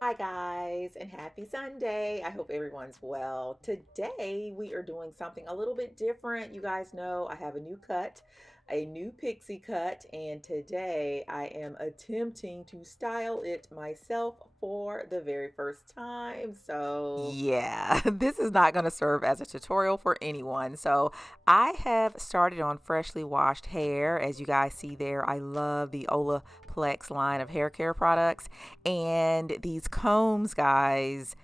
Hi guys, and happy Sunday. I hope everyone's well. Today we are doing something a little bit different. You guys know I have a new cut, a new pixie cut, and today I am attempting to style it myself for the very first time. Yeah, this is not going to serve as a tutorial for anyone. So I have started on freshly washed hair. As you guys see there, I love the Olaplex line of hair care products. And these combs, guys,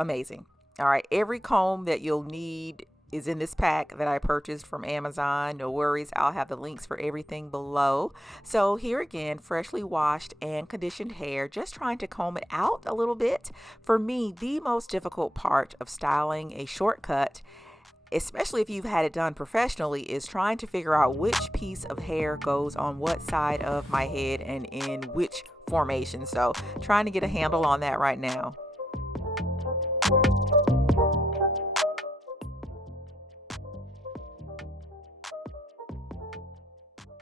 amazing. All right, every comb that you'll need is in this pack that I purchased from Amazon. No worries, I'll have the links for everything below. So here again, freshly washed and conditioned hair, just trying to comb it out a little bit. For me, the most difficult part of styling a shortcut, especially if you've had it done professionally, is trying to figure out which piece of hair goes on what side of my head and in which formation. So trying to get a handle on that right now.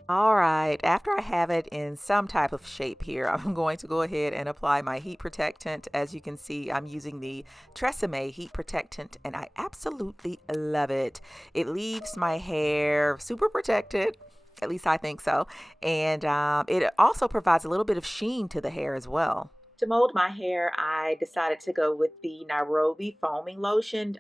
All right, after I have it in some type of shape here, I'm going to go ahead and apply my heat protectant. As you can see, I'm using the Tresemme heat protectant and I absolutely love it. It leaves my hair super protected. At least I think so. And it also provides a little bit of sheen to the hair as well. To mold my hair, I decided to go with the Nairobi foaming lotion.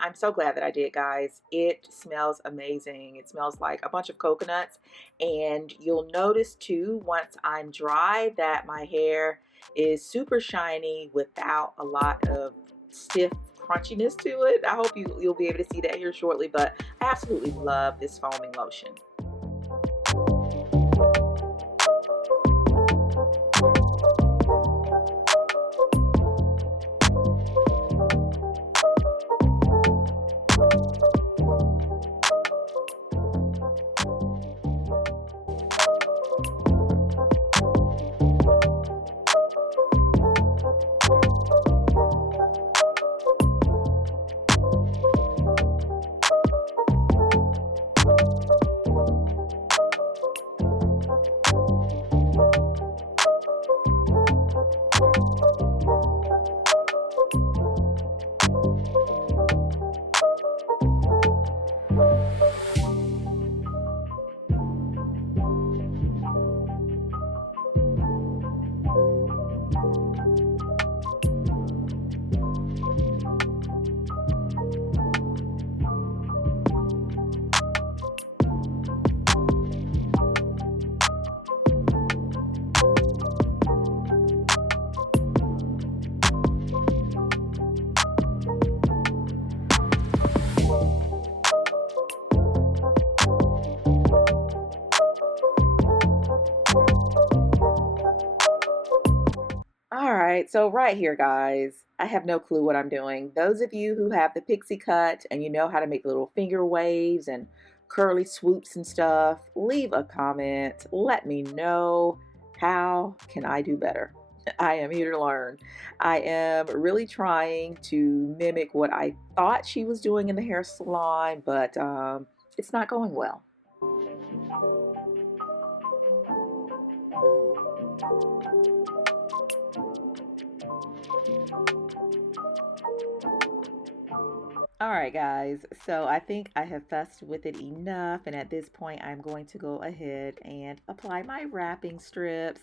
I'm so glad that I did, guys. It smells amazing. It smells like a bunch of coconuts, and you'll notice too once I'm dry that my hair is super shiny without a lot of stiff crunchiness to it. I hope you'll be able to see that here shortly, but I absolutely love this foaming lotion. All right, so right here, guys, I have no clue what I'm doing. Those of you who have the pixie cut and you know how to make little finger waves and curly swoops and stuff, leave a comment. Let me know, how can I do better? I am here to learn. I am really trying to mimic what I thought she was doing in the hair salon, but it's not going well. All right, guys, so I think I have fussed with it enough, and at this point, I'm going to go ahead and apply my wrapping strips.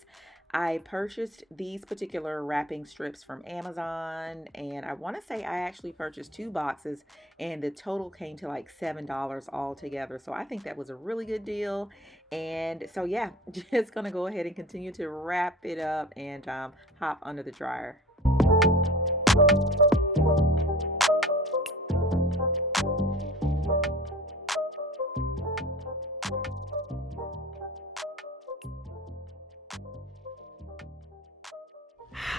I purchased these particular wrapping strips from Amazon, and I want to say I actually purchased 2 boxes, and the total came to like $7 altogether. So I think that was a really good deal. And so, yeah, just gonna go ahead and continue to wrap it up and hop under the dryer.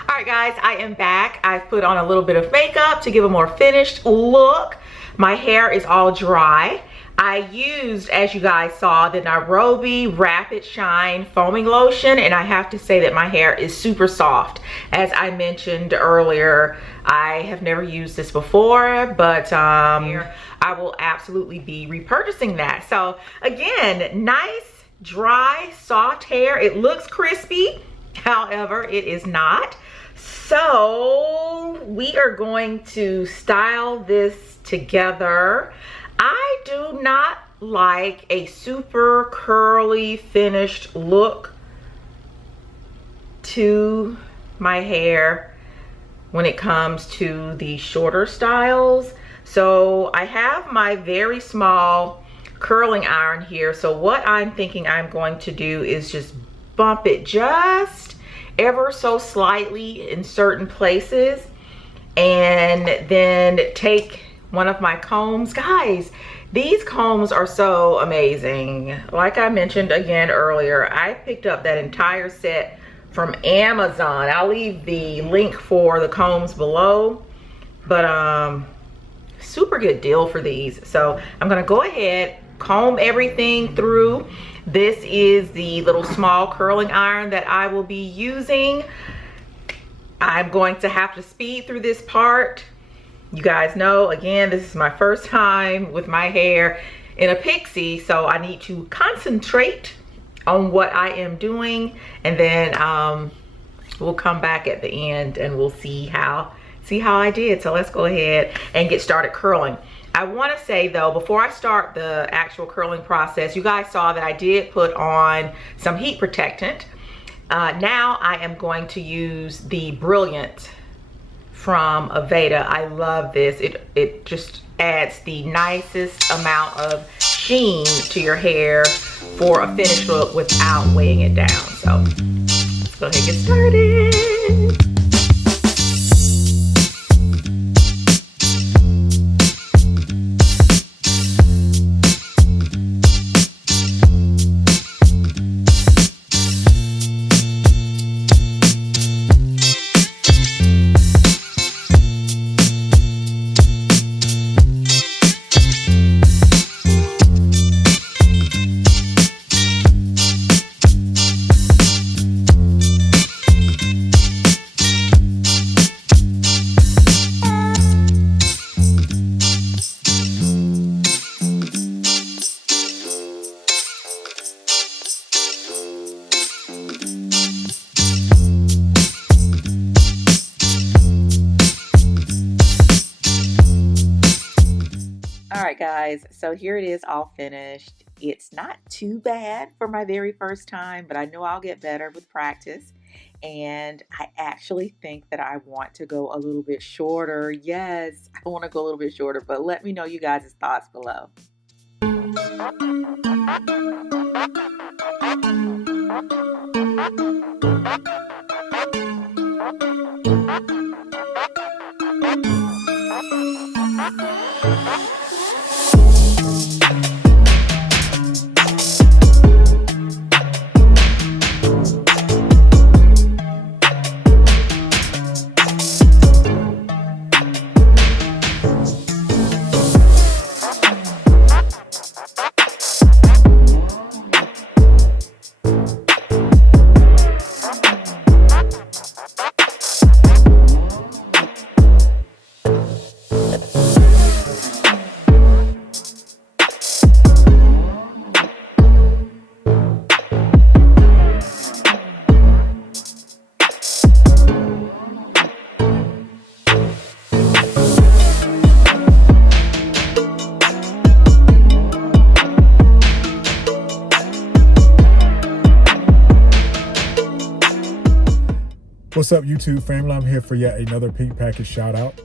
All right, guys, I am back. I've put on a little bit of makeup to give a more finished look. My hair is all dry. I used, as you guys saw, the Nairobi Rapid Shine Foaming Lotion, and I have to say that my hair is super soft. As I mentioned earlier, I have never used this before, but I will absolutely be repurchasing that. So again, nice, dry, soft hair. It looks crispy. However, it is not. So we are going to style this together. I do not like a super curly finished look to my hair when it comes to the shorter styles. So I have my very small curling iron here. So what I'm thinking I'm going to do is just bump it just ever so slightly in certain places, and then take one of my combs. Guys, these combs are so amazing. Like I mentioned again earlier, I picked up that entire set from Amazon. I'll leave the link for the combs below, but super good deal for these. So I'm gonna go ahead, comb everything through. This is the little small curling iron that I will be using. I'm going to have to speed through this part. You guys know, again, this is my first time with my hair in a Pixie, so I need to concentrate on what I am doing, and then we'll come back at the end and we'll see how I did. So let's go ahead and get started curling. I want to say though, before I start the actual curling process, you guys saw that I did put on some heat protectant. Now I am going to use the Brilliant from Aveda. I love this. It just adds the nicest amount of sheen to your hair for a finished look without weighing it down. So let's go ahead and get started. Alright guys, so here it is all finished. It's not too bad for my very first time, but I know I'll get better with practice. And I actually think that I want to go a little bit shorter. Yes, I want to go a little bit shorter, but let me know you guys' thoughts below. What's up, YouTube family? I'm here for yet another pink package shout out.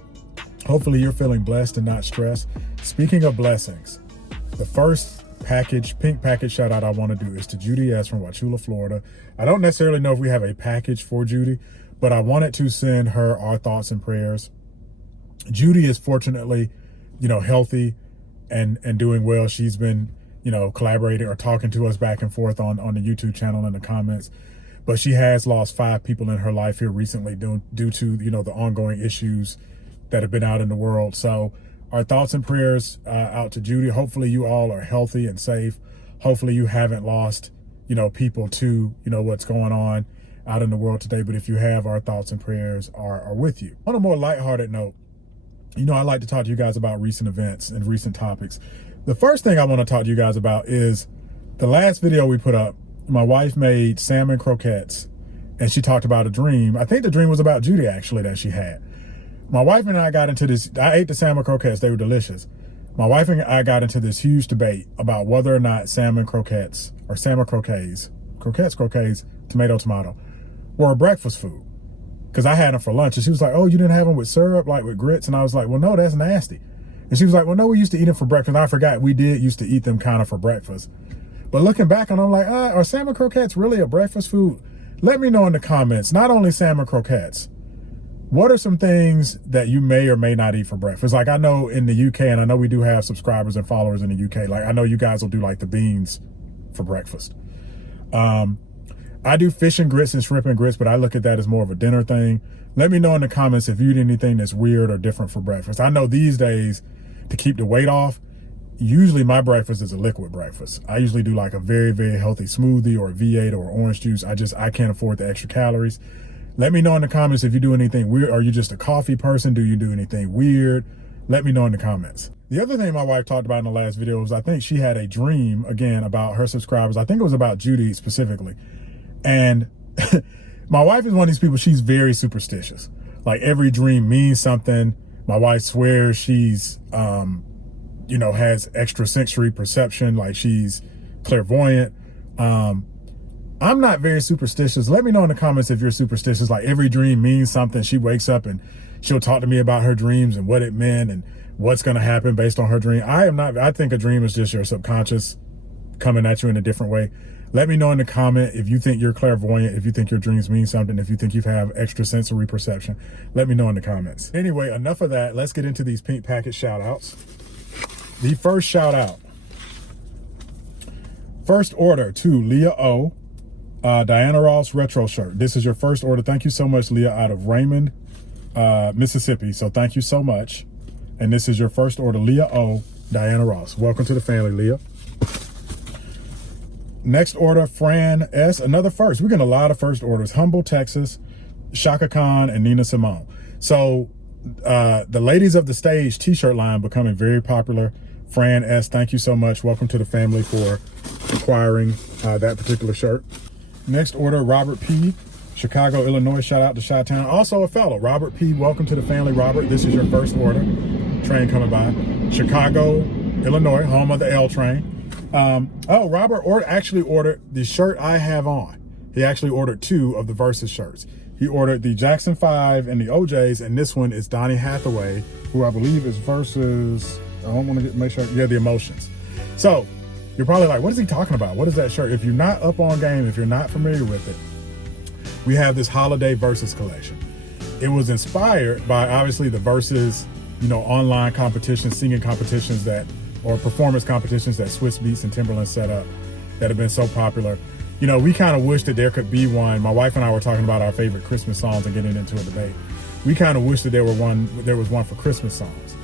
Hopefully you're feeling blessed and not stressed. Speaking of blessings, the first pink package shout out I want to do is to Judy S from Wauchula, Florida. I don't necessarily know if we have a package for Judy, but I wanted to send her our thoughts and prayers. Judy is fortunately, healthy and doing well. She's been, collaborating or talking to us back and forth on the YouTube channel in the comments. But she has lost 5 people in her life here recently due to, the ongoing issues that have been out in the world. So our thoughts and prayers out to Judy. Hopefully you all are healthy and safe. Hopefully you haven't lost, people to, what's going on out in the world today. But if you have, our thoughts and prayers are with you. On a more lighthearted note, I like to talk to you guys about recent events and recent topics. The first thing I want to talk to you guys about is the last video we put up. My wife made salmon croquettes, and she talked about a dream. I think the dream was about Judy, actually, that she had. My wife and I got into this. I ate the salmon croquettes. They were delicious. My wife and I got into this huge debate about whether or not salmon croquettes or salmon croquets, tomato, were a breakfast food. Because I had them for lunch. And she was like, oh, you didn't have them with syrup, like with grits? And I was like, well, no, that's nasty. And she was like, well, no, we used to eat them for breakfast. And I forgot we did used to eat them kind of for breakfast. But looking back, and I'm like, are salmon croquettes really a breakfast food? Let me know in the comments. Not only salmon croquettes, what are some things that you may or may not eat for breakfast? Like, I know in the UK, and I know we do have subscribers and followers in the UK, like I know you guys will do like the beans for breakfast. I do fish and grits and shrimp and grits, but I look at that as more of a dinner thing. Let me know in the comments if you eat anything that's weird or different for breakfast. I know these days, to keep the weight off, usually my breakfast is a liquid breakfast. I usually do like a very, very healthy smoothie or a V8 or orange juice. I can't afford the extra calories. Let me know in the comments if you do anything weird. Are you just a coffee person? Do you do anything weird? Let me know in the comments. The other thing my wife talked about in the last video was I think she had a dream, again, about her subscribers. I think it was about Judy specifically. And my wife is one of these people, she's very superstitious. Like every dream means something. My wife swears she's, has extrasensory perception, like she's clairvoyant. I'm not very superstitious. Let me know in the comments if you're superstitious. Like every dream means something. She wakes up and she'll talk to me about her dreams and what it meant and what's going to happen based on her dream. I am not. I think a dream is just your subconscious coming at you in a different way. Let me know in the comment if you think you're clairvoyant, if you think your dreams mean something, if you think you have extrasensory perception. Let me know in the comments. Anyway, enough of that. Let's get into these pink packet shout outs. The first shout out. First order to Leah O. Diana Ross retro shirt. This is your first order. Thank you so much, Leah, out of Raymond, Mississippi. So thank you so much. And this is your first order, Leah O. Diana Ross. Welcome to the family, Leah. Next order, Fran S. Another first. We're getting a lot of first orders. Humble, Texas, Shaka Khan, and Nina Simone. So the Ladies of the Stage t-shirt line becoming very popular. Fran S., thank you so much. Welcome to the family for acquiring that particular shirt. Next order, Robert P., Chicago, Illinois. Shout out to Chi-Town. Also a fellow, Robert P. Welcome to the family, Robert. This is your first order. Train coming by. Chicago, Illinois, home of the L train. Robert actually ordered the shirt I have on. He actually ordered 2 of the Versus shirts. He ordered the Jackson 5 and the OJs, and this one is Donny Hathaway, who I believe is Versus, I don't want to make sure, yeah, the Emotions. So, you're probably like, what is he talking about? What is that shirt? If you're not up on game, if you're not familiar with it, we have this holiday Versus collection. It was inspired by, obviously, the Versus, online competitions, singing competitions or performance competitions that Swiss Beats and Timberland set up that have been so popular. We kind of wish that there could be one. My wife and I were talking about our favorite Christmas songs and getting into a debate. We kind of wish that there was one for Christmas songs.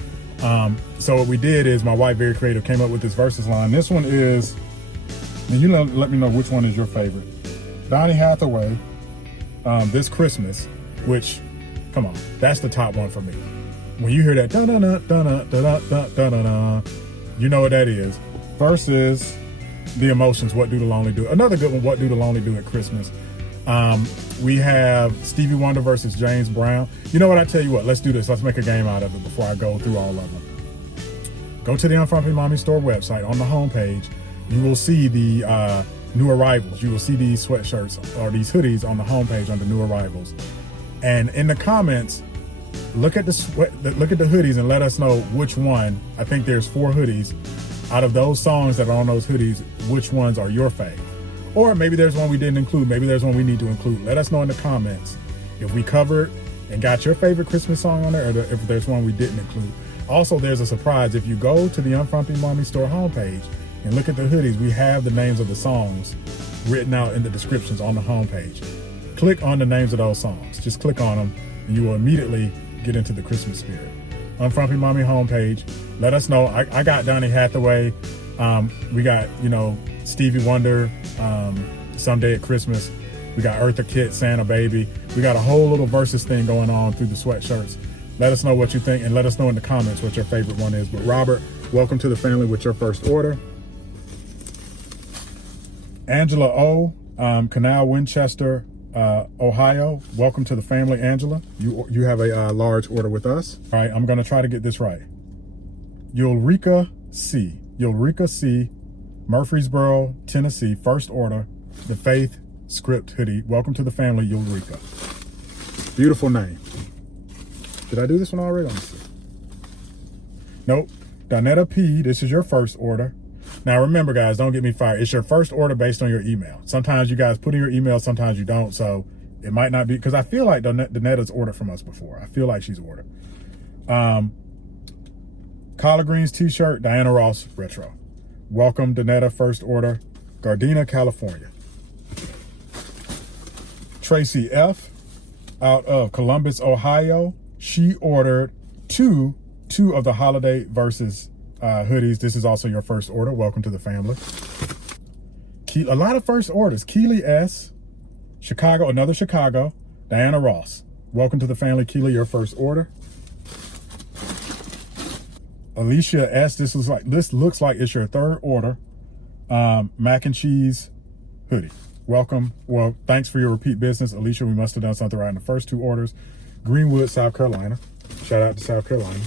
So what we did is my wife, very creative, came up with this Versus line. This one is, and let me know which one is your favorite. Donny Hathaway, This Christmas, which, come on, that's the top one for me. When you hear that, da-da-da-da-da-da-da-da-da-da, you know what that is. Versus The Emotions, What Do the Lonely Do? Another good one, What Do the Lonely Do at Christmas. We have Stevie Wonder versus James Brown. You know what, I tell you what, let's do this. Let's make a game out of it before I go through all of them. Go to the Unfrumpy Mommy Store website. On the homepage, you will see the new arrivals. You will see these sweatshirts or these hoodies on the homepage under new arrivals. And in the comments, look at the hoodies and let us know which one. I think there's 4 hoodies. Out of those songs that are on those hoodies, which ones are your fave? Or maybe there's one we didn't include. Maybe there's one we need to include. Let us know in the comments if we covered and got your favorite Christmas song on there, or if there's one we didn't include. Also, there's a surprise. If you go to the Unfrumpy Mommy Store homepage and look at the hoodies, we have the names of the songs written out in the descriptions on the homepage. Click on the names of those songs. Just click on them, and you will immediately get into the Christmas spirit. Unfrumpy Mommy homepage. Let us know. I got Donny Hathaway. We got, Stevie Wonder, Someday at Christmas. We got Eartha Kitt, Santa Baby. We got a whole little Versus thing going on through the sweatshirts. Let us know what you think, and let us know in the comments what your favorite one is. But Robert, welcome to the family with your first order. Angela O, Canal Winchester, Ohio. Welcome to the family, Angela. You have a large order with us. All right, I'm gonna try to get this right. Ulrika C. Murfreesboro, Tennessee. First order, the Faith Script hoodie. Welcome to the family, Ulrika. Beautiful name. Did I do this one already? Let me see. Nope. Donetta P, this is your first order. Now remember, guys, don't get me fired. It's your first order based on your email. Sometimes you guys put in your email, sometimes you don't. So it might not be, because I feel like Donetta's ordered from us before. I feel like she's ordered. Collard Greens t-shirt, Diana Ross retro. Welcome, Donetta, first order. Gardena, California. Tracy F out of Columbus, Ohio. She ordered two of the holiday versus hoodies. This is also your first order. Welcome to the family. A lot of first orders. Keely S, Chicago, another Chicago. Diana Ross. Welcome to the family, Keely, your first order. Alicia S, this looks like it's your third order. Mac and cheese hoodie. Welcome. Well, thanks for your repeat business, Alicia. We must have done something right in the first two orders. Greenwood, South Carolina. Shout out to South Carolina.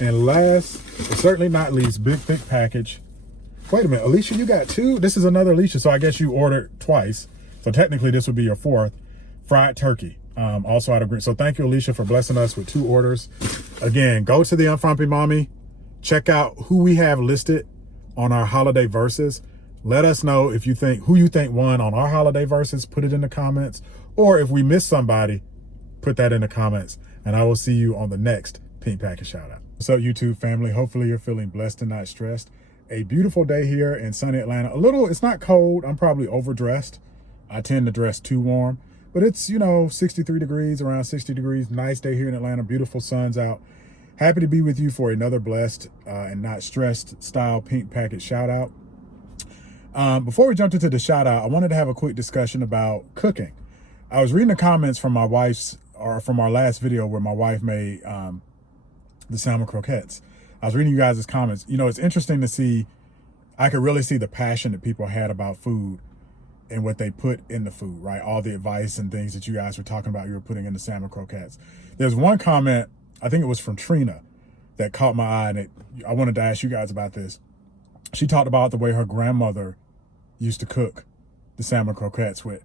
And last, but certainly not least, big thick package. Wait a minute, Alicia, you got two? This is another Alicia, so I guess you ordered twice. So technically this would be your fourth. Fried turkey, also out of Green. So thank you, Alicia, for blessing us with two orders. Again, go to the Unfrumpy Mommy. Check out who we have listed on our holiday verses. Let us know if you think who you think won on our holiday verses. Put it in the comments. Or if we missed somebody, put that in the comments. And I will see you on the next Pink Package shout out. What's up, YouTube family? Hopefully you're feeling blessed and not stressed. A beautiful day here in sunny Atlanta. It's not cold. I'm probably overdressed. I tend to dress too warm, but it's, 63 degrees, around 60 degrees. Nice day here in Atlanta. Beautiful sun's out. Happy to be with you for another blessed and not stressed style Pink Package shout out. Before we jumped into the shout out, I wanted to have a quick discussion about cooking. I was reading the comments from from our last video where my wife made the salmon croquettes. I was reading you guys' comments. It's interesting to see, I could really see the passion that people had about food and what they put in the food, right? All the advice and things that you guys were talking about, you were putting in the salmon croquettes. There's one comment, I think it was from Trina, that caught my eye, and I wanted to ask you guys about this. She talked about the way her grandmother used to cook the salmon croquettes with,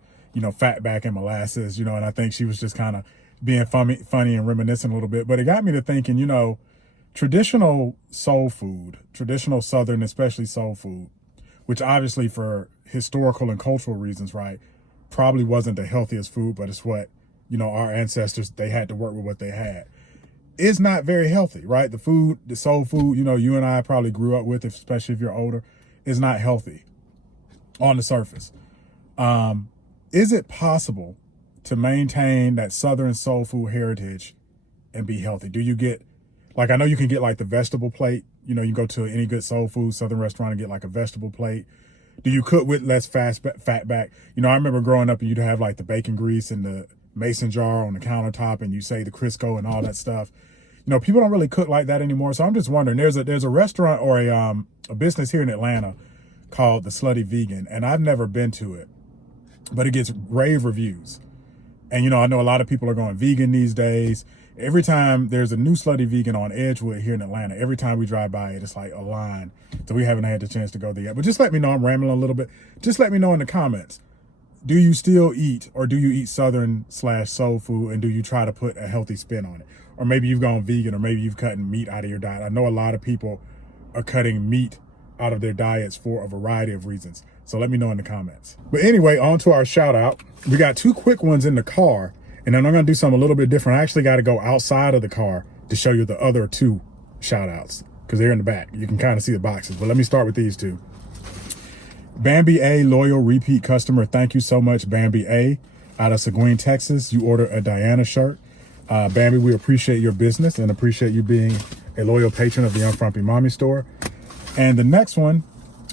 fat back and molasses, and I think she was just kind of being funny and reminiscing a little bit. But it got me to thinking, traditional soul food, traditional Southern, especially soul food, which obviously for historical and cultural reasons, right, probably wasn't the healthiest food, but it's what, our ancestors, they had to work with what they had. It's not very healthy, right? The food, the soul food, you and I probably grew up with, especially if you're older, is not healthy on the surface. Is it possible to maintain that Southern soul food heritage and be healthy? Do you get, I know you can get the vegetable plate, you go to any good soul food Southern restaurant and get a vegetable plate. Do you cook with less fat back? I remember growing up and you'd have the bacon grease in the mason jar on the countertop and you say the Crisco and all that stuff. People don't really cook like that anymore. So I'm just wondering, there's a restaurant or a business here in Atlanta called the Slutty Vegan, and I've never been to it, but it gets rave reviews. And, I know a lot of people are going vegan these days. Every time there's a new Slutty Vegan on Edgewood here in Atlanta, every time we drive by it, it's like a line. So we haven't had the chance to go there yet. But just let me know. I'm rambling a little bit. Just let me know in the comments. Do you still eat, or do you eat Southern/soul food, and do you try to put a healthy spin on it? Or maybe you've gone vegan, or maybe you've cut meat out of your diet. I know a lot of people are cutting meat out of their diets for a variety of reasons. So let me know in the comments. But anyway, on to our shout out. We got two quick ones in the car, and then I'm going to do something a little bit different. I actually got to go outside of the car to show you the other two shout outs because they're in the back. You can kind of see the boxes, but let me start with these two. Bambi A, loyal repeat customer. Thank you so much, Bambi A, out of Seguin, Texas. You ordered a Diana shirt. Bambi, we appreciate your business and appreciate you being a loyal patron of the Unfrumpy Mommy store. And the next one,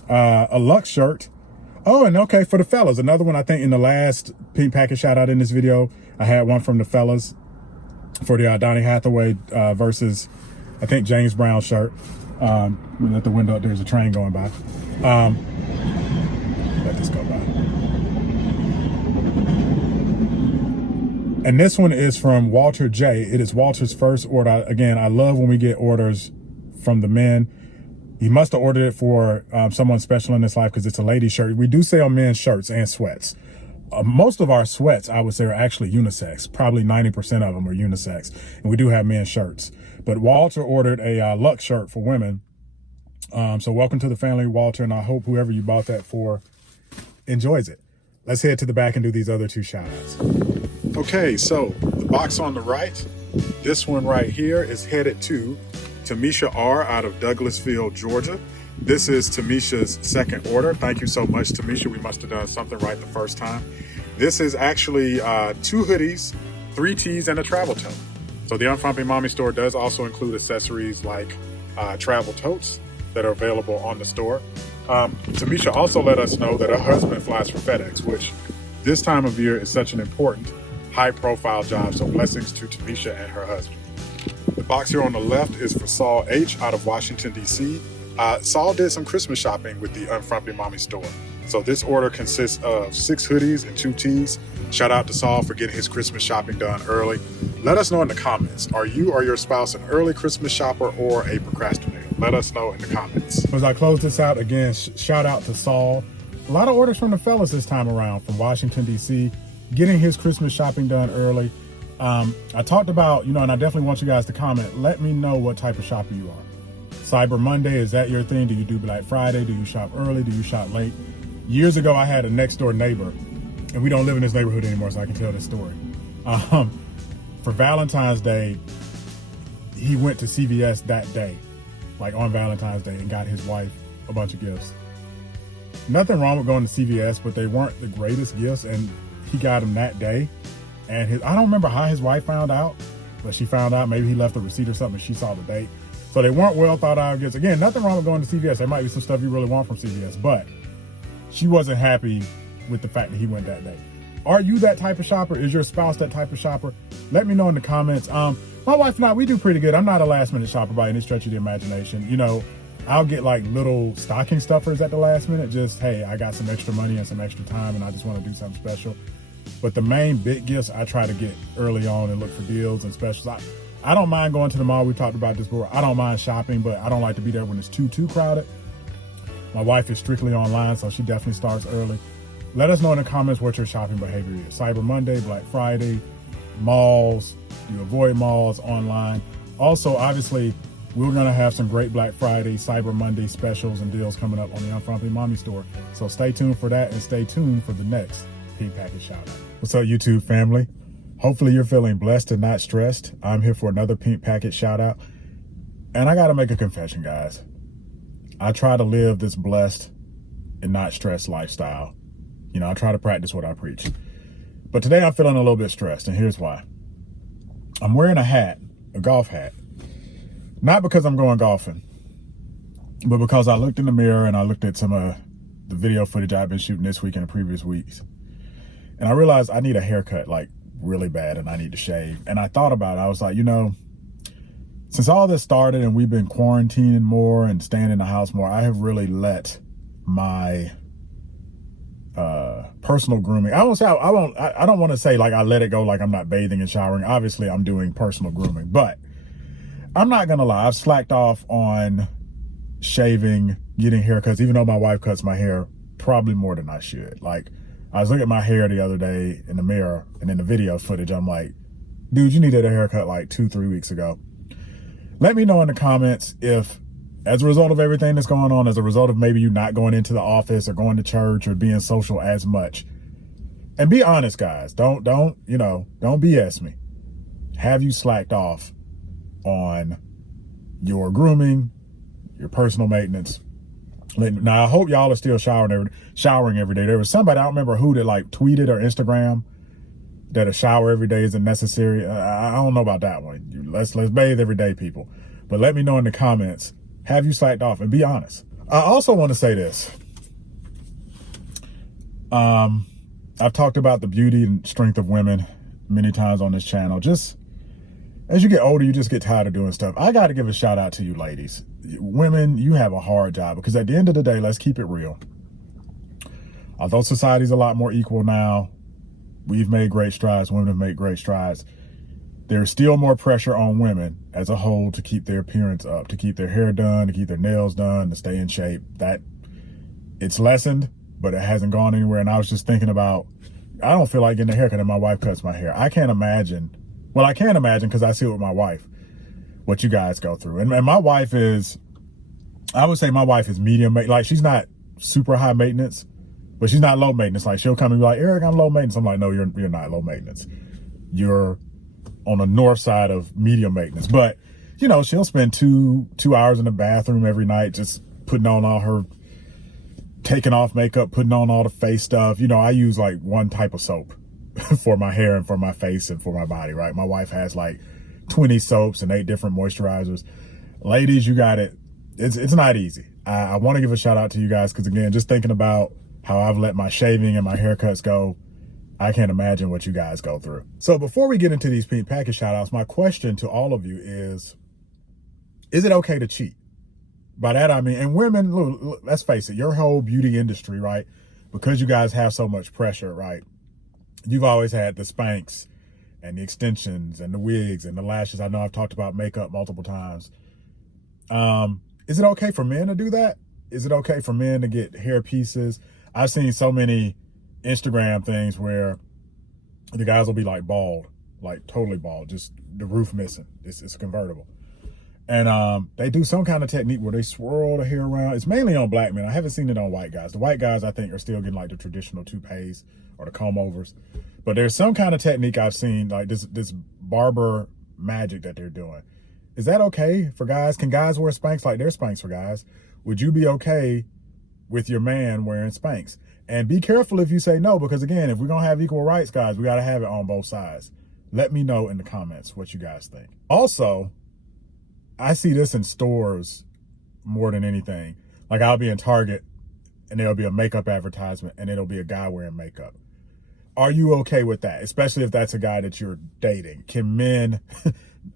a Lux shirt. Oh, and okay, for the fellas, another one, I think in the last Pink Package shout out in this video, I had one from the fellas for the Donny Hathaway versus, I think, James Brown shirt. At the window, there's a train going by. Let this go by. And this one is from Walter J. It is Walter's first order. Again, I love when we get orders from the men. He must have ordered it for someone special in his life because it's a lady shirt. We do sell men's shirts and sweats. Most of our sweats, I would say, are actually unisex. Probably 90% of them are unisex. And we do have men's shirts. But Walter ordered a Lux shirt for women. So welcome to the family, Walter. And I hope whoever you bought that for enjoys it. Let's head to the back and do these other two shout outs. Okay, so the box on the right, this one right here is headed to Tamisha R. out of Douglasville, Georgia. This is Tamisha's second order. Thank you so much, Tamisha. We must have done something right the first time. This is actually 2 hoodies, 3 tees, and a travel tote. So the Unfrumpy Mommy store does also include accessories like travel totes that are available on the store. Tamisha also let us know that her husband flies for FedEx, which this time of year is such an important high-profile job. So blessings to Tamisha and her husband. The box here on the left is for Saul H. out of Washington, D.C. Saul did some Christmas shopping with the Unfrumpy Mommy store. So this order consists of 6 hoodies and 2 tees. Shout out to Saul for getting his Christmas shopping done early. Let us know in the comments, are you or your spouse an early Christmas shopper or a procrastinator? Let us know in the comments. As I close this out, again, shout out to Saul. A lot of orders from the fellas this time around from Washington, D.C., getting his Christmas shopping done early. I talked about, and I definitely want you guys to comment. Let me know what type of shopper you are. Cyber Monday, is that your thing? Do you do Black Friday? Do you shop early? Do you shop late? Years ago, I had a next door neighbor, and we don't live in this neighborhood anymore, so I can tell this story. For Valentine's Day, he went to CVS that day, like on Valentine's Day, and got his wife a bunch of gifts. Nothing wrong with going to CVS, but they weren't the greatest gifts, and he got them that day. And I don't remember how his wife found out, but she found out. Maybe he left a receipt or something and she saw the date. So they weren't well thought out gifts. Again, nothing wrong with going to CVS. There might be some stuff you really want from CVS, but she wasn't happy with the fact that he went that day. Are you that type of shopper? Is your spouse that type of shopper? Let me know in the comments. My wife and I, we do pretty good. I'm not a last minute shopper by any stretch of the imagination. I'll get like little stocking stuffers at the last minute. Just, hey, I got some extra money and some extra time and I just want to do something special. But the main big gifts I try to get early on and look for deals and specials. I don't mind going to the mall. We talked about this before. I don't mind shopping, but I don't like to be there when it's too crowded. My wife is strictly online, so she definitely starts early. Let us know in the comments what your shopping behavior is. Cyber Monday, Black Friday, malls. Do you avoid malls, online? Also, obviously, we're going to have some great Black Friday, Cyber Monday specials and deals coming up on the Unfrumpy Mommy store. So stay tuned for that and stay tuned for the next Pink Package shout out. What's up, YouTube family? Hopefully you're feeling blessed and not stressed. I'm here for another Pink Package shout out. And I got to make a confession, guys. I try to live this blessed and not stressed lifestyle. I try to practice what I preach. But today I'm feeling a little bit stressed, and here's why. I'm wearing a hat, a golf hat. Not because I'm going golfing, but because I looked in the mirror and I looked at some of the video footage I've been shooting this week and the previous weeks. And I realized I need a haircut, like really bad, and I need to shave. And I thought about it. I was like, since all this started and we've been quarantining more and staying in the house more, I have really let my personal grooming. I don't want to say like I let it go, like I'm not bathing and showering. Obviously, I'm doing personal grooming, but I'm not gonna lie. I've slacked off on shaving, getting haircuts, even though my wife cuts my hair probably more than I should. Like, I was looking at my hair the other day in the mirror, and in the video footage, I'm like, dude, you needed a haircut like 2-3 weeks ago. Let me know in the comments if, as a result of everything that's going on, as a result of maybe you not going into the office or going to church or being social as much. And be honest, guys. Don't BS me. Have you slacked off on your grooming, your personal maintenance? Now, I hope y'all are still showering every day. There was somebody, I don't remember who, that like tweeted or Instagram that a shower every day isn't necessary. I don't know about that one. Let's bathe every day, people. But let me know in the comments, have you slacked off? And be honest. I also want to say this. I've talked about the beauty and strength of women many times on this channel. Just as you get older, you just get tired of doing stuff. I got to give a shout out to you ladies. Women, you have a hard job, because at the end of the day, let's keep it real. Although society's a lot more equal now, we've made great strides. Women have made great strides. There's still more pressure on women as a whole to keep their appearance up, to keep their hair done, to keep their nails done, to stay in shape. That it's lessened, but it hasn't gone anywhere. And I was just thinking about, I don't feel like getting a haircut and my wife cuts my hair. I can't imagine. Well, I can imagine because I see it with my wife, what you guys go through. And my wife is, I would say my wife is medium, like she's not super high maintenance, but she's not low maintenance. Like she'll come and be like, Eric, I'm low maintenance. I'm like, no, you're not low maintenance. You're on the north side of medium maintenance. But, you know, she'll spend two hours in the bathroom every night just putting on all her, taking off makeup, putting on all the face stuff. You know, I use like one type of soap for my hair and for my face and for my body, right? My wife has like 20 soaps and 8 different moisturizers. Ladies, you got it. It's not easy. I want to give a shout out to you guys because, again, just thinking about how I've let my shaving and my haircuts go, I can't imagine what you guys go through. So before we get into these pink package shout outs, my question to all of you is it okay to cheat? By that, I mean, and women, look, let's face it, your whole beauty industry, right? Because you guys have so much pressure, right? You've always had the Spanx and the extensions and the wigs and the lashes. I know I've talked about makeup multiple times. Is it okay for men to do that? Is it okay for men to get hair pieces? I've seen so many Instagram things where the guys will be like bald, like totally bald, just the roof missing. It's convertible. And they do some kind of technique where they swirl the hair around. It's mainly on black men. I haven't seen it on white guys. The white guys, I think, are still getting like the traditional toupees or the comb overs. But there's some kind of technique I've seen, like this barber magic that they're doing. Is that okay for guys? Can guys wear Spanx? Like they're Spanx for guys. Would you be okay with your man wearing Spanx? And be careful if you say no, because again, if we're going to have equal rights, guys, we got to have it on both sides. Let me know in the comments what you guys think. Also, I see this in stores more than anything. Like I'll be in Target and there'll be a makeup advertisement and it'll be a guy wearing makeup. Are you okay with that? Especially if that's a guy that you're dating. Can men,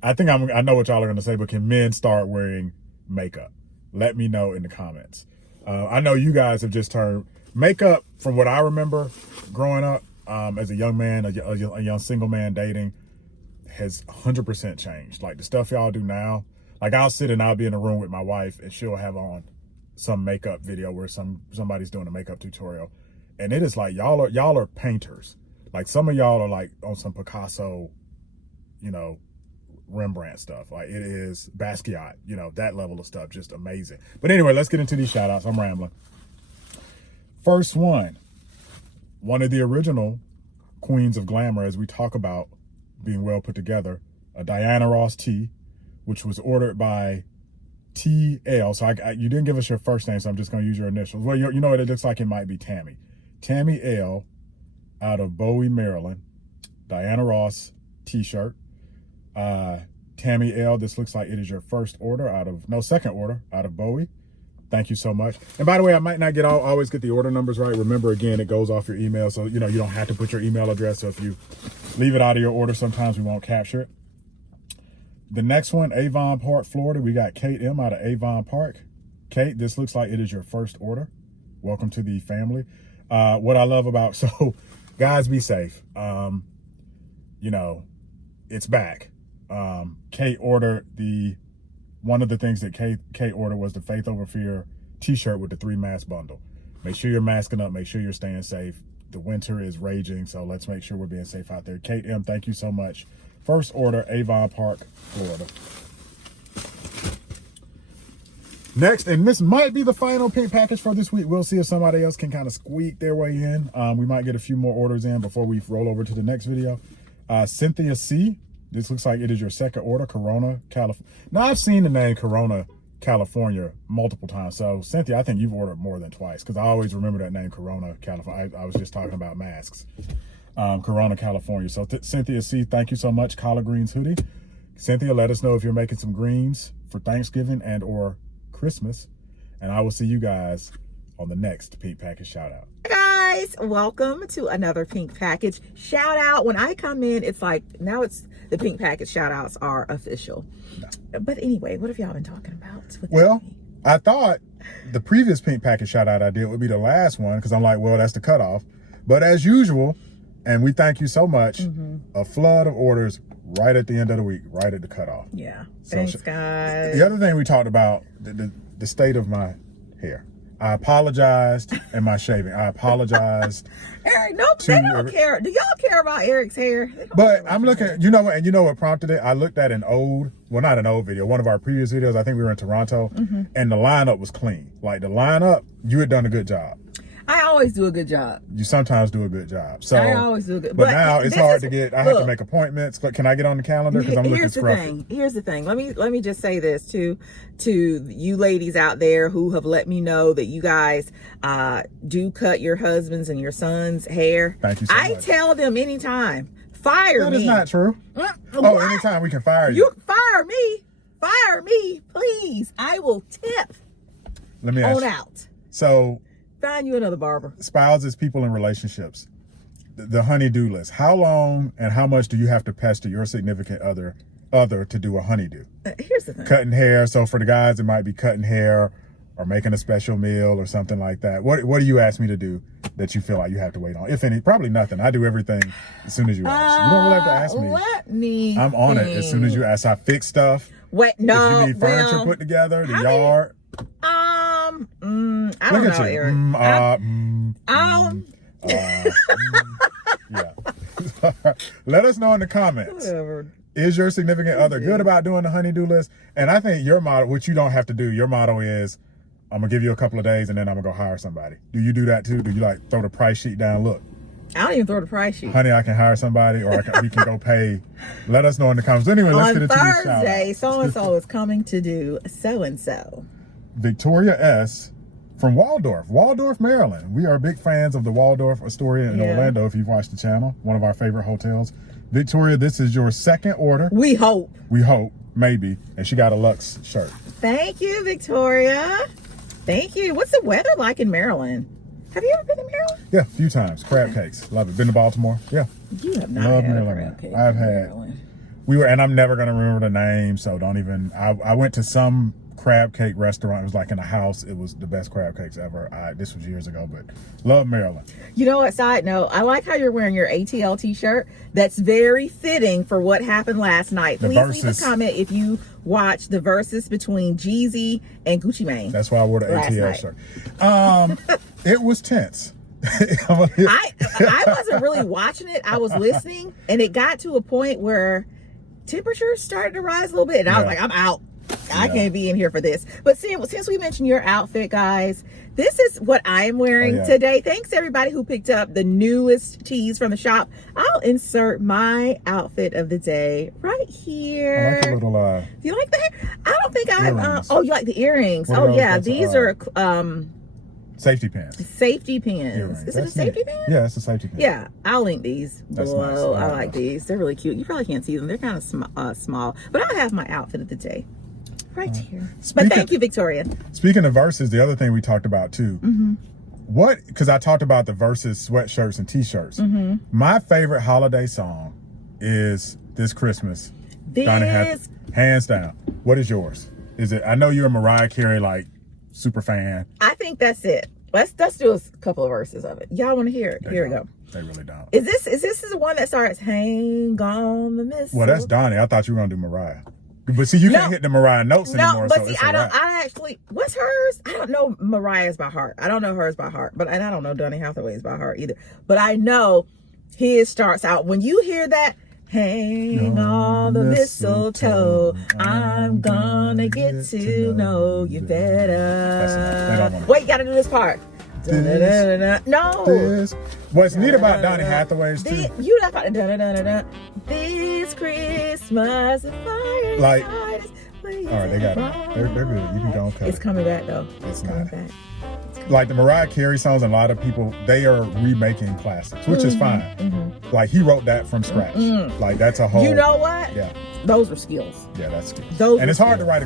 I know what y'all are going to say, but can men start wearing makeup? Let me know in the comments. I know you guys have just turned makeup, from what I remember growing up as a young man, a young single man dating, has 100% changed. Like the stuff y'all do now, like I'll sit and I'll be in a room with my wife and she'll have on some makeup video where somebody's doing a makeup tutorial. And it is like, y'all are painters. Like some of y'all are like on some Picasso, you know, Rembrandt stuff. Like it is Basquiat, you know, that level of stuff, just amazing. But anyway, let's get into these shout outs. I'm rambling. First one of the original queens of glamour, as we talk about being well put together, a Diana Ross T, which was ordered by TL. So you didn't give us your first name, so I'm just going to use your initials. Well, you know what it looks like? It might be Tammy. Tammy L out of Bowie, Maryland. Diana Ross t-shirt. Tammy L, this looks like it is your second order out of Bowie. Thank you so much. And by the way, I might not always get the order numbers right. Remember, again, it goes off your email. So, you know, you don't have to put your email address. So if you leave it out of your order, sometimes we won't capture it. The next one, Avon Park, Florida. We got Kate M out of Avon Park. Kate, this looks like it is your first order. Welcome to the family. What I love about, so guys, be safe. You know, it's back. Kate ordered one of the things that Kate ordered was the Faith Over Fear t-shirt with the 3-mask bundle. Make sure you're masking up. Make sure you're staying safe. The winter is raging, so let's make sure we're being safe out there. Kate M, thank you so much. First order, Avon Park, Florida. Next, and this might be the final pink package for this week. We'll see if somebody else can kind of squeak their way in. We might get a few more orders in before we roll over to the next video. Cynthia C, this looks like it is your second order, Corona, California. Now, I've seen the name Corona, California multiple times. So, Cynthia, I think you've ordered more than twice because I always remember that name, Corona, California. I was just talking about masks. Corona, California. So, Cynthia C, thank you so much. Collard Greens hoodie. Cynthia, let us know if you're making some greens for Thanksgiving and or Christmas. And I will see you guys on the next pink package shout out. Guys, welcome to another pink package shout out. When I come in, it's like now it's the pink package shout outs are official. No. But anyway, what have y'all been talking about? Well, I thought the previous pink package shout out I did would be the last one because I'm like, well, that's the cutoff. But as usual, And we thank you so much. A flood of orders right at the end of the week, right at the cutoff. Yeah. So, Thanks, guys. the other thing we talked about, the state of my hair. I apologized in my shaving. I apologized. Eric, no, they don't care. Do y'all care about Eric's hair? But I'm looking, you know what, and you know what prompted it? I looked at an old, well, not an old video, one of our previous videos. I think we were in Toronto, and the lineup was clean. Like the lineup, you had done a good job. I always do a good job. You sometimes do a good job. So I always do a good. But now it's hard to get. I have to make appointments. Can I get on the calendar? Because I'm looking scruffy. Here's the thing. Let me just say this to you ladies out there who have let me know that you guys do cut your husbands and your sons' hair. Thank you so much. I tell them anytime, fire me. That is not true. Oh, anytime we can fire you. You fire me. Fire me, please. I will tip. Let me ask you. Out. So. Find you another barber. Spouses, people in relationships, the honey-do list. How long and how much do you have to pester your significant other to do a honey-do? Here's the thing. Cutting hair. So for the guys, it might be cutting hair or making a special meal or something like that. What do you ask me to do that you feel like you have to wait on? If any, probably nothing. I do everything as soon as you ask. You don't really have to ask me. Let me I'm on it as soon as you ask. I fix stuff. Wait, no. If you need furniture put together, the yard. I don't know, Eric. Yeah. Let us know in the comments. Whatever. Is your significant other good about doing the honey-do list? And I think your motto, which you don't have to do, your motto is, I'm going to give you a couple of days and then I'm going to go hire somebody. Do you do that too? Do you like throw the price sheet down? Look. I don't even throw the price sheet. Honey, I can hire somebody or we can go pay. Let us know in the comments. Anyway, let's get into these shout-outs. On Thursday, so-and-so is coming to do so-and-so. Victoria S. from Waldorf, Maryland. We are big fans of the Waldorf Astoria in Orlando, if you've watched the channel. One of our favorite hotels. Victoria, this is your second order. We hope. Maybe. And she got a Lux shirt. Thank you, Victoria. Thank you. What's the weather like in Maryland? Have you ever been to Maryland? Yeah, a few times. Crab cakes. Love it. Been to Baltimore? Yeah. You have not had a crab cake. I've had. And I'm never going to remember the name, so don't even. I went to some crab cake restaurant. It was like in a house. It was the best crab cakes ever. This was years ago, but love Maryland. You know what, side note, I like how you're wearing your ATL t-shirt. That's very fitting for what happened last night. Please leave a comment if you watched the versus between Jeezy and Gucci Mane. That's why I wore the ATL shirt. It was tense. I wasn't really watching it. I was listening, and it got to a point where temperatures started to rise a little bit, and I was like, I'm out. I can't be in here for this. But since we mentioned your outfit, guys, this is what I'm wearing today. Thanks everybody who picked up the newest tees from the shop. I'll insert my outfit of the day right here. I like the little do you like that? I don't think I've you like the earrings. These are safety pins. Safety pins. Earrings. Is it a safety pin? Yeah, it's a safety pin. Yeah, I'll link these below. Nice. I like these. They're really cute. You probably can't see them. They're kind of small. But I'll have my outfit of the day right here. But thank you, Victoria. Speaking of verses, the other thing we talked about too. Because I talked about the verses sweatshirts and t-shirts. My favorite holiday song is This Christmas. Hands down. What is yours? Is it? I know you're a Mariah Carey super fan. I think that's it. Let's do a couple of verses of it. Y'all want to hear it? Here we go. They really don't. Is this the one that starts hang on the mistletoe? Well, that's Donnie. I thought you were gonna do Mariah. But see, you can't hit the Mariah notes anymore. But see, I actually, what's hers? I don't know Mariah's by heart. I don't know hers by heart. And I don't know Donny Hathaway's by heart either. But I know his starts out, when you hear that, hang on the mistletoe, I'm gonna get to know you better. Wait, you gotta do this part. No. What's neat about Donny Hathaway's too? You left out this Christmas fire. All right, they got it. They're good. You can go and cut it. It's coming back though. It's coming back. Like the Mariah Carey songs, a lot of people, they are remaking classics, which is fine. Like he wrote that from scratch. Like that's a whole. You know what? Yeah. Those are skills. Yeah, that's skills. And it's hard to write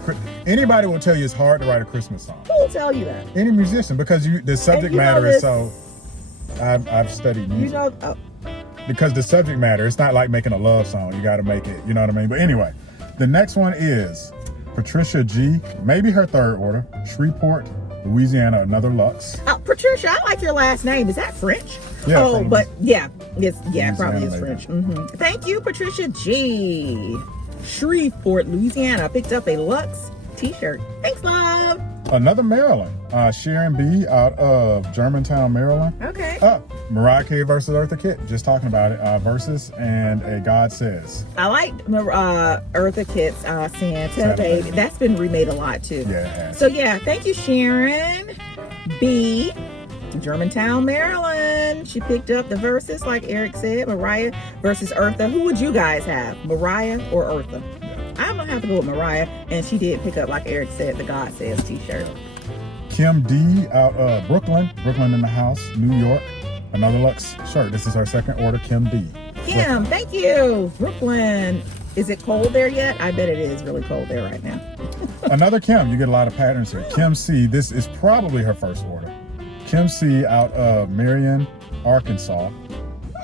anybody will tell you it's hard to write a Christmas song. Who will tell you that? Any musician, because the subject matter is so. I've studied music. Because the subject matter, it's not like making a love song. You got to make it. You know what I mean? But anyway, the next one is Patricia G. Maybe her third order. Shreveport, Louisiana, another Lux. Patricia, I like your last name. Is that French? Yeah, oh, from but yeah, it's probably is Louisiana, French. Thank you, Patricia G. Shreveport, Louisiana. I picked up a Lux t-shirt. Thanks, love. Another Maryland. Sharon B out of Germantown, Maryland. Okay. Mariah K versus Eartha Kitt. Just talking about it. Versus and a God Says. I like Eartha Kitt's Santa Baby. That's been remade a lot too. Yeah, it has. So yeah, thank you, Sharon B. Germantown, Maryland. She picked up the verses, like Eric said. Mariah versus Eartha. Who would you guys have, Mariah or Eartha? I'm gonna have to go with Mariah, and she did pick up, like Eric said, the God Says t-shirt. Kim D out of Brooklyn in the house, New York. Another Lux shirt. This is her second order, Kim D. Kim, Brooklyn. thank you. Brooklyn. Is it cold there yet? I bet it is really cold there right now. Another Kim. You get a lot of patterns here. Kim C. This is probably her first order. Kim C out of Marion, Arkansas.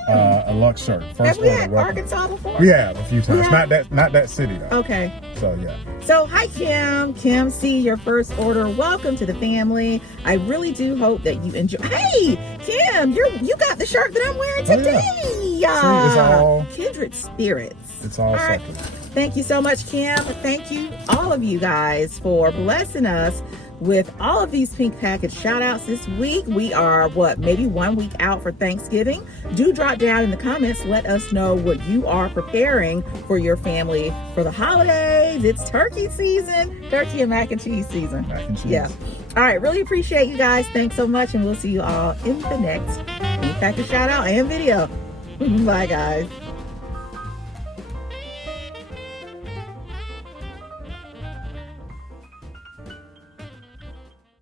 A Lux shirt. First Have we order. had Welcome. Arkansas before? We have a few times. Yeah. Not that city though. Okay. So yeah. So hi Kim. Kim C, your first order. Welcome to the family. I really do hope that you enjoy. Hey Kim, you got the shirt that I'm wearing today. See, it's all Kindred Spirits. It's all right. separate. Thank you so much, Kim. Thank you, all of you guys, for blessing us with all of these pink package shout outs this week. We are maybe 1 week out for Thanksgiving. Do drop down in the comments. Let us know what you are preparing for your family for the holidays. It's turkey season, turkey and mac and cheese season. Mac and cheese. Yeah. All right. Really appreciate you guys. Thanks so much. And we'll see you all in the next pink package shout out and video. Bye, guys.